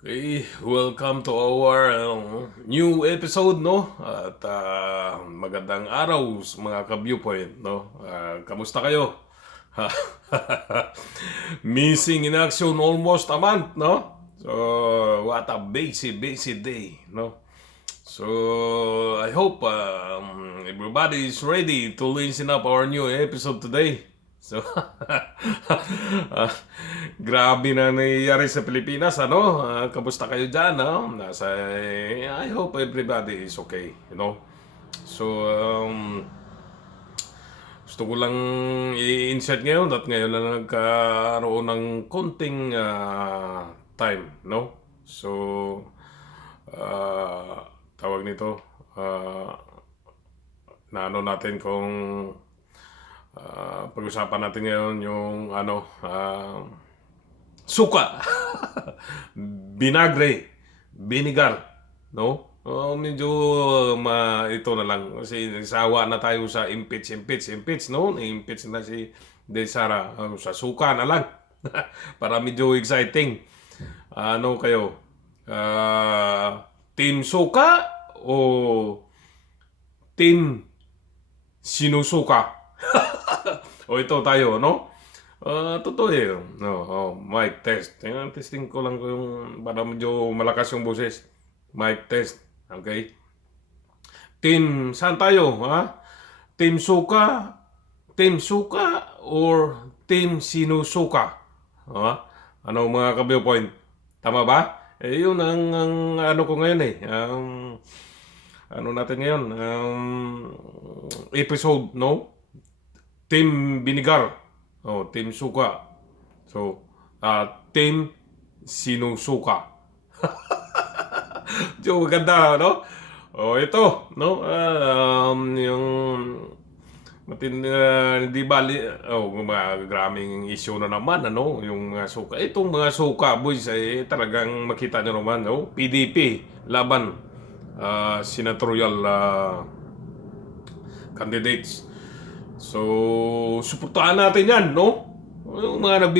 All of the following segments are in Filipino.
Okay, welcome to our new episode, no? At magandang araw mga ka-viewpoint, no? Kamusta kayo? Missing in action almost a month, no? So, what a busy day, no? So, I hope everybody is ready to listen up our new episode today. So, ah, grabe na nangyayari sa Pilipinas, ano? Kamusta kayo dyan, no? I hope everybody is okay, you know? So, gusto ko lang i-insert ngayon at ngayon na nagkaroon ng konting time, no? So, tawag nito, na ano natin kung pag-usapan natin ngayon yung suka, binagre, vinegar, no? Medyo ito na lang kasi sawa na tayo sa impeach, no? Impeach na si De Sara sa suka na lang para medyo exciting. Ano kayo? Team suka o team sinusuka? O ito tayo, no? Totoo eh. No, mic test. Testing ko lang ko yung para medyo malakas yung boses. Mic test. Okay? Team, saan tayo? Ha? Team suka? Team suka or team sinusuka? Ha? Ano mga ka point? Tama ba? Yun ang ano ko ngayon eh. Ano natin ngayon? Episode, no? Team Binigar. Oh, Team Suka. So, Team Sinusuka. So, maganda, no? Oh, ito, no? Yung hindi bali, graming issue na naman, ano? Yung mga suka. Itong mga suka, boys, ay talagang makita nyo naman, no? PDP, laban, senatorial candidates. So, suportahan natin yan, no? Yung mga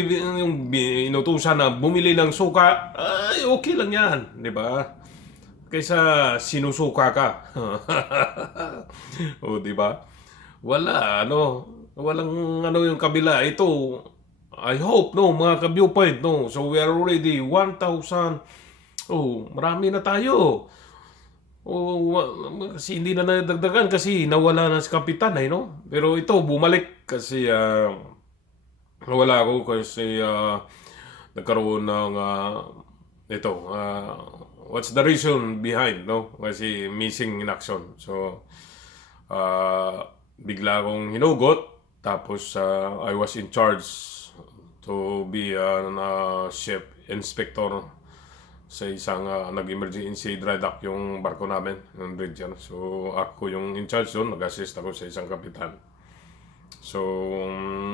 inutusan na bumili ng suka, ay okay lang yan, di ba? Kaysa sinusuka ka. O, di ba? Walang ano yung kabila. Ito, I hope, no, mga ka-viewpoint, no? So, we are already 1,000. Oh, marami na tayo. Kasi hindi na nadagdagan kasi nawala na si Kapitan, eh, no? Pero ito, bumalik kasi nawala ako kasi nagkaroon ng ito, what's the reason behind, no? Kasi missing in action. So, bigla akong hinugot. Tapos, I was in charge to be chef inspector sa isang nag-emergency dry dock yung barko namin, yung bridge yan. So, ako yung in charge doon. Nag-assist ako sa isang kapitan. So,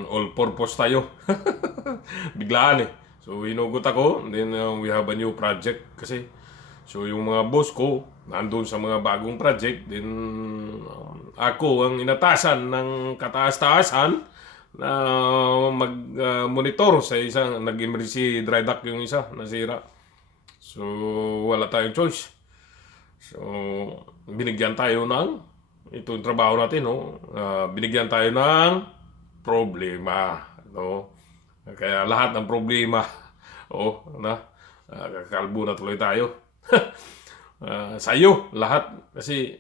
all-purpose tayo. Biglaan eh. So, hinugot ako. Then, we have a new project kasi. So, yung mga boss ko, nandun sa mga bagong project. Then, ako ang inatasan ng kataas-taasan na mag-monitor sa isang nag-emergency dry dock yung isa, nasira. So, wala tayong choice. So, binigyan tayo ng ito yung trabaho natin, no? Binigyan tayo ng problema, no? Kaya lahat ng problema, kakalbo na tuloy tayo. Sa iyo, lahat. Kasi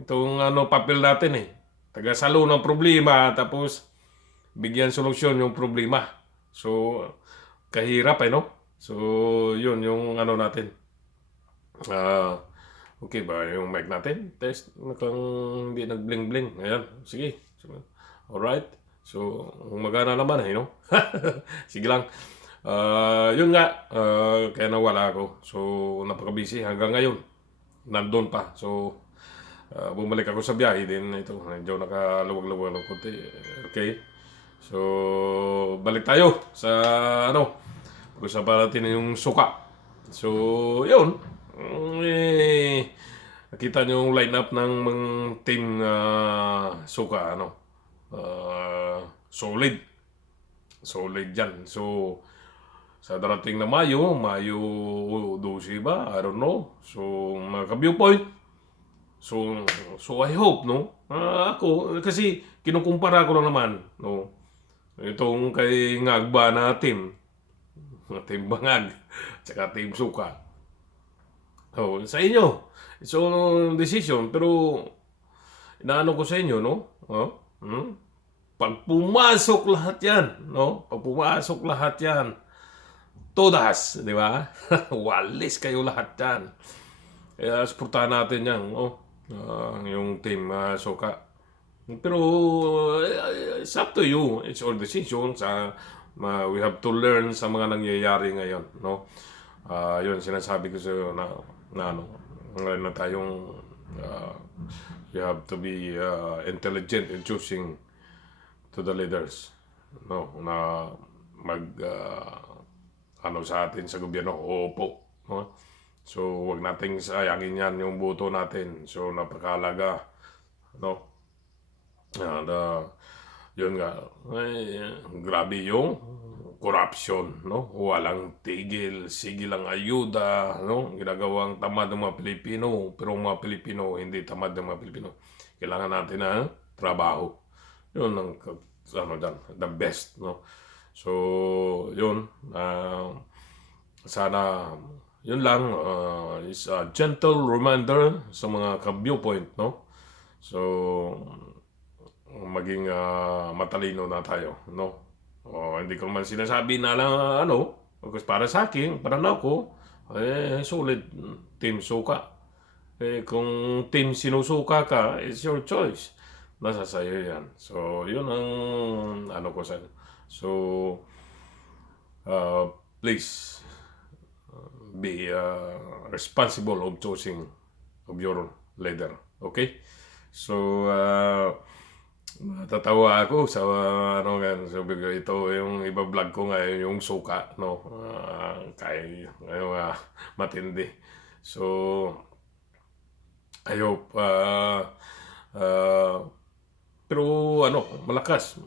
itong papel natin eh. Tagasalo ng problema, tapos bigyan solusyon yung problema. So, kahirap eh, no? So, yun yung natin. Okay ba yung mic natin? Test. Mukhang hindi nag-bling-bling. Ayan. Sige. Alright. So, magana naman eh, no? Sige lang. Yun nga. Kaya nawala ako. So, napaka-busy. Hanggang ngayon. Nandun pa. So, bumalik ako sa biyahe din. Ito. Medyo nakaluwag-luwag ng konti. Okay. So, balik tayo sa pag-usapan natin yung suka. So, yun. Nakita nyo yung lineup ng mga team suka, solid. Solid yan. So, sa darating na Mayo 12 ba? I don't know. So, mga ka-viewpoint, so I hope, no? Ako, kasi kinukumpara ko lang naman, no? Itong kay Ngagba na team Bangag, tsaka team Suka. Oh, sa inyo. So, decision. Pero, inaano ko sa inyo, no? Oh, Pag pumasok lahat yan, no? Pag pumasok lahat yan, todas, di ba? Walis kayo lahat yan. Kaya suportahan natin yan, oh. Yung team Soka. Pero it's up to you. It's your decision. We have to learn sa mga nangyayari ngayon, no? Yun sinasabi ko sa iyo na ano, ngayon na tayong you have to be intelligent in choosing to the leaders, no? Na mag ano sa atin sa gobyerno, opo, no? So, wag nating sayangin yan yung boto natin. So, napakalaga, no? And, yun nga, grabe yung corruption, no? Walang tigil, sige lang ayuda, no? Ginagawang tamad ng mga Pilipino, pero mga Pilipino hindi tamad ng mga Pilipino. Kailangan natin na trabaho. Yun ang the best, no? So, yun, sana yun lang is a gentle reminder sa mga ka-viewpoint, no? So, maging matalino na tayo, no? Hindi ko man sinasabi na lang because para sa akin, pananaw ko, solid team Suka. Kung team sinusuka ka, it's your choice. Nasa sayo yan. So, yun ang ano ko sa. So, please be responsible of choosing of your leader. Okay? So, natatawa ako sa sabi ko, ito yung iba-vlog ko ngayon, yung Suka, no? Kay matindi. So, I hope pero malakas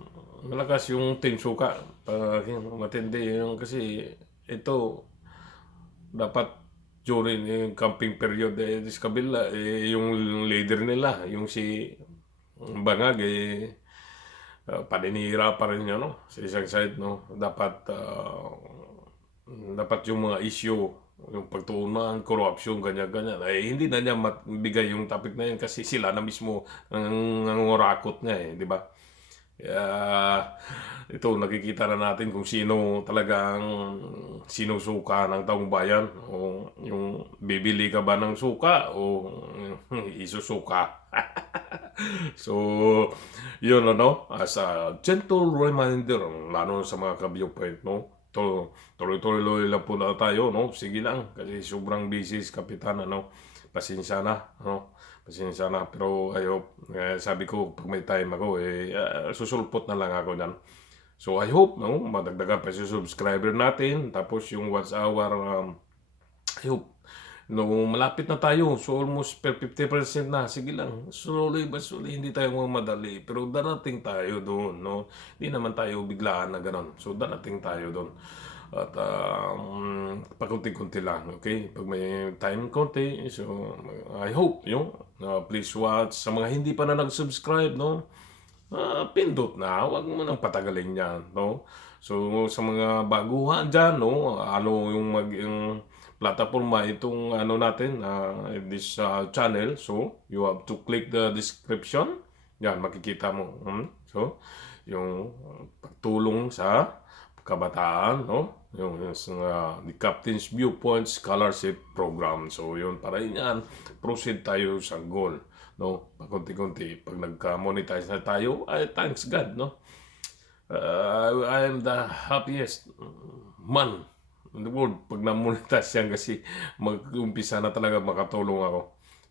yung team Suka. Matindi yung kasi ito dapat during yung camping period this kabila yung leader nila yung si Bangag paninira pa rin niya, no? Sa isang side, no? Dapat yung mga issue, yung pagtuunan, corruption, ganyan-ganyan, ay hindi na niya mabigay yung topic na yun kasi sila na mismo ang ngurakot niya, di ba? Ito, nakikita na natin kung sino talagang sinusuka ng taong bayan. O yung bibili ka ba ng suka o isusuka. So, yun as a gentle reminder, lalo sa mga ka-viewpoint, no? Tuloy-tuloy lang po na tayo, no? Sige lang, kasi sobrang busy si Kapitan, pasensya na, no? Pasensya na, pero I hope, sabi ko, pag may time ako, susulpot na lang ako dyan. So, I hope, no? Madagdagan pa si subscriber natin, tapos yung what's our, I hope, no, malapit na tayo. So, almost 50% na. Sige lang, slowly but slowly, hindi tayo mamadali. Pero darating tayo doon, no? Hindi naman tayo biglaan na gano'n. So, darating tayo doon. At pakunti-kunti lang, okay? Pag may time konti, so I hope, please watch. Sa mga hindi pa na nag-subscribe, no? Pindot na, huwag mo nang patagalin yan, no? So, sa mga baguhan dyan, no? Yung platforma itong natin, this channel. So, you have to click the description. Yan, makikita mo. So, yung pagtulong sa kabataan, no? Yung the Captain's Viewpoint Scholarship Program. So, yun, para yan, proceed tayo sa goal, no? Pakunti-kunti. Pag nagka-monetize na tayo, thanks God, no? I am the happiest man in the world pag na-monetize yan kasi mag-umpisa na talaga makatulong ako.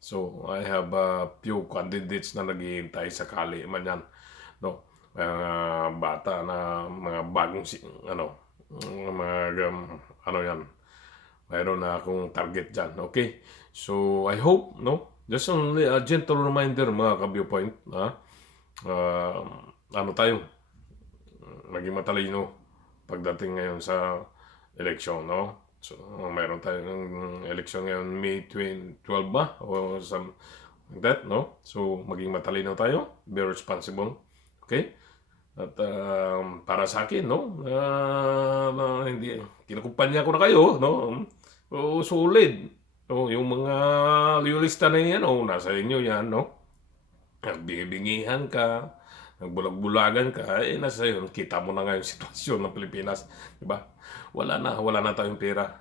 So, I have a few candidates na naghihintay sakali man yan, no? Bata na mga bagong yan, mayroon na akong target dyan, okay? So, I hope, no? Just only a gentle reminder, mga ka-viewpoint, tayo, maging matalino pagdating ngayon sa election, no? So, meron tayong election ngayon, May 12 ba? O some like that, no? So, maging matalino tayo, be responsible, okay? At para sa akin, no? Hindi, kinukumpanya ko na kayo, no? O, solid. No, yung mga loyalista na yan, oh, nasa inyo yan, no? Nagbingi-bingihan ka, nagbulag-bulagan ka, eh nasa yun, kita mo na nga yung sitwasyon ng Pilipinas, di ba? Wala na tayong pera.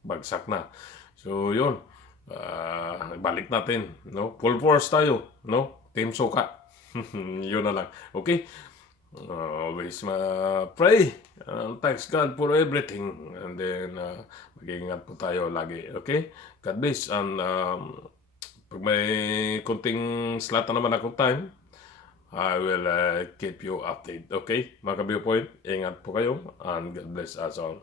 Bagsak na. So yun, balik natin, no? Full force tayo, no? Team Suka. Yun na lang. Okay? Always pray. Thanks God for everything. And then, mag-iingat po tayo lagi. Okay? God bless. And pag may kunting slot na naman akong time, I will keep you updated. Okay? Mga ka-viewpoint, ingat po kayo. And God bless us all.